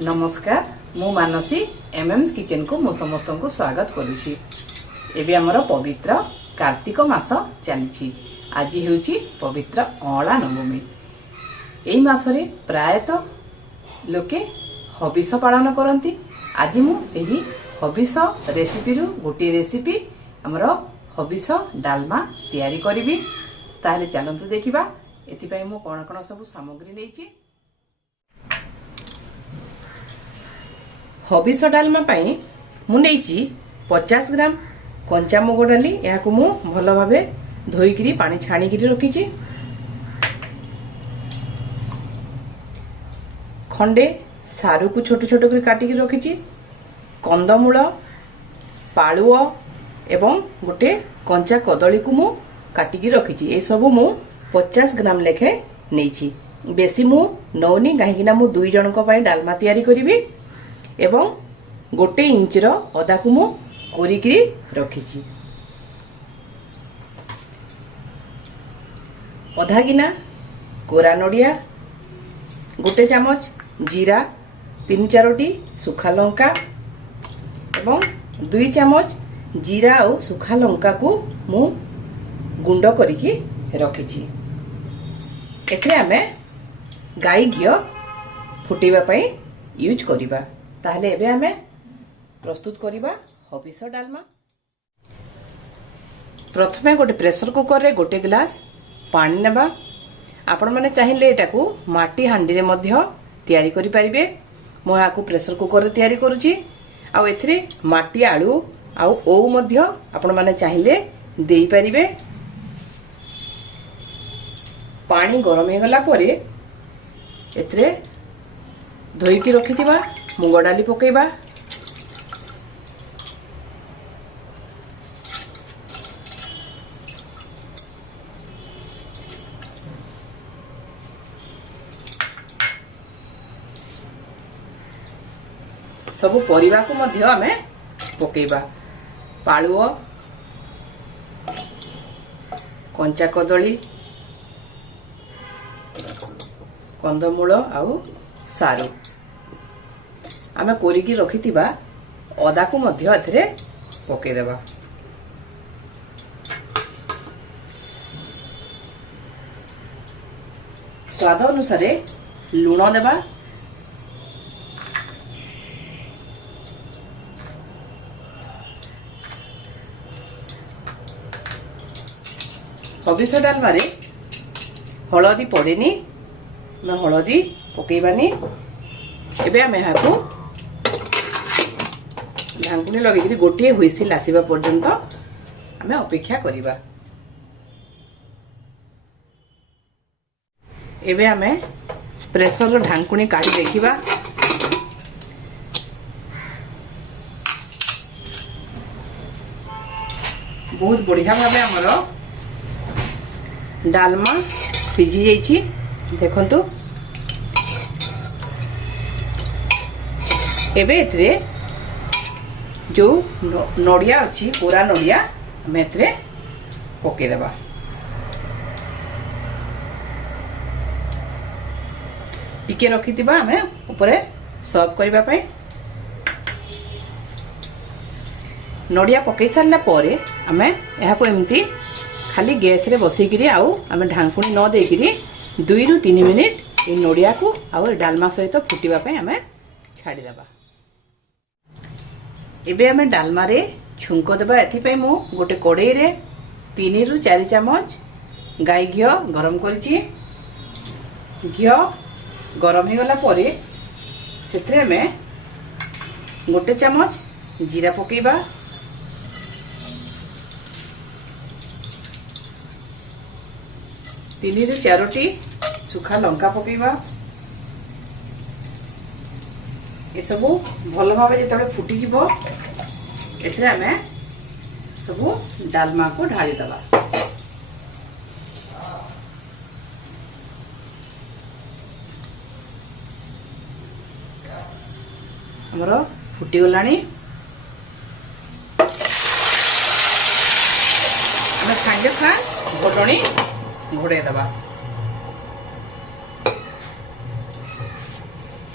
नमस्कार मु मानसी एमएम्स किचन को मो समस्त को स्वागत करुछि। एबे हमर पवित्र कार्तिक मास चली। आज हेउछि पवित्र अँला नवमी। एई मासरे प्रायतः लोके हबिष पालन करती। आज मु सेही हबिष रेसिपी रु गोटे रेसिपी हमर हबिष डालमा तैयारी करिवि। ताहले चलंतु देखिबा एथिपाई मु कोन कोन सब सामग्री लेछि। हबिष डालमा पाई मु नेछि 50 ग्राम कंचा मुग डाली। याकु मु भलो भाबे धोईकरी पानी छाणीकरी रखिछि। खंडे सारू को छोट छोट कर काटिकी रखिछि। कंदमूल, पालुओ एवं गोटे कंचा कदली को मु काटिकी रखिछि। ए सब मु 50 ग्राम लेखे नेछि। बेसी मु नौनी काहीकिना मु 2 जनक पई डालमा तैयारी करिवि। एवं गोटे इंच रो अदा को मु कोरिकी रखिछि। अधा गिना कोरा नडिया, गोटे चामच जीरा, 3-4टी सुखा लंका एवं 2 चामच जीरा और सुखा लंका को मु गुंड करिकी रखिछि। एथे आमे गाई घियो फुटेबा पई यूज करिबा। ताहले एबे आमे प्रस्तुत करिबा हबिष डालमा। प्रथमे गोटे प्रेशर कुकर रे गोटे गिलास पानी नेबा। आपण माने चाहिए एटा को माटी हांडी रे मध्य तैयारी करि परिबे। मो याकू प्रेशर कुकर रे तैयारी करूची। आ एथरे माटी आलू आ ओ मध्य आपण माने चाहिए देई परिबे। पानी गरम हे गला परे एथरे धोई की रखिथिबा मुग डाली पकेबा। सबु परिबा को मध्य आमे पकेबा। पालुओ, कंचा कदली, कंदमूल आउ सारू आमे कोरिकी रखिथिबा अदा को मध्य एथरे पके देबा। स्वाद अनुसार लूण देबा। हबिष डालमा रे हलदी पड़ेनी, मैं हलदी पकेबानी। एबे आमे हाकू ढांकुनी लगे गोटे हुइसिल आसीबा पर्यंत आमे अपेक्षा करिबा। एबे आमे प्रेशर रो ढांकुनी काढी देखिबा। बहुत बढ़िया भाबे हमरो डालमा सिझी जाइछि। देखंतु एबे एथरे जो नडिया अछि कोरा नडिया हमें एथरे पके देबा। टिके रखिथिबा हमें ऊपर सर्व करबा पई। नडिया पके सारला परे हमें एहा को एम्ति खाली गैस रे बसैकिरी आउ हमें ढांकुनी न देकिरी 2 रु 3 मिनिट ए नडिया को आउ डालमा सहित फुटिबा पई हमें छाडी देबा। एबे हमें डालमा रे छुंक देबा। एथि पई मु गोटे कड़ाई रे 3 रु 4 चामच गाई घियो गरम करछि। घियो गरम हे गला परे सेथरे हमें गोटे चामच जीरा पकेबा। तीन रु 4टी सुखा लंका पकेबा। ए सबु भल भाबे जेतबे फुटी जिवो एथरे हमें सबु डालमा को ढाली दबा। हमरो फुटी गलानी। हमें सांगे सांग घोटणी घोड़े दबा।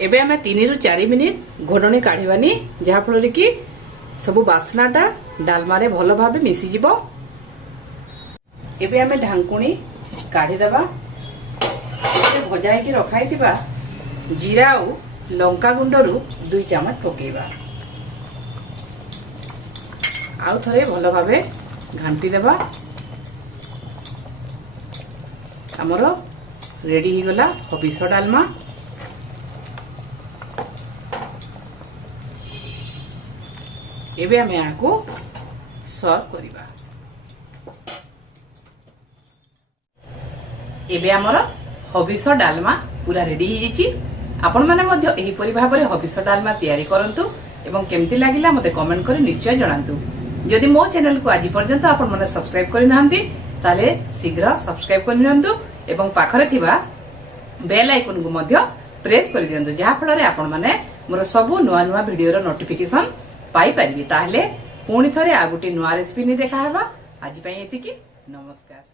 एबे आमे 3 रु 4 मिनिट घोडणी काढिबानी जहा फल कि सब बास्नाटा डालमा रे भल भाबे मिसी जिवो। एबे आमे ढांकुणी काढी देबा। भजा कि रखाई जीरा और लंका गुंडरू 2 चम्मच पकेबा। आउ थरे भल भाबे घांटी देबा। हमरो रेडी ही गला हबिस डालमा। एबे आमे आको सर्व करिबा। एबे हमरो हबिस डालमा पूरा रेडी ही जी। आपण माने मध्य एही परि भाबरे हबिस डालमा तयारी करंतु एवं केमती लागिला मते कमेंट करि निश्चय जणांतु। जदि मो चैनल को आज पर्यंत आपण माने सब्सक्राइब करि नाहंती ताले शीघ्र सब्सक्राइब करि नियंतु एवं पाखरे थिबा बेल आइकन को मध्य प्रेस करि दियंतु जहा फल रे आपण माने मोर सब नुवा नुवा वीडियो रो नोटिफिकेशन पाई परिबे। ताहले पुणी थरे आ गुटी नुवा रेसिपी नि देखा हेबा। आज पई एतिकी नमस्कार।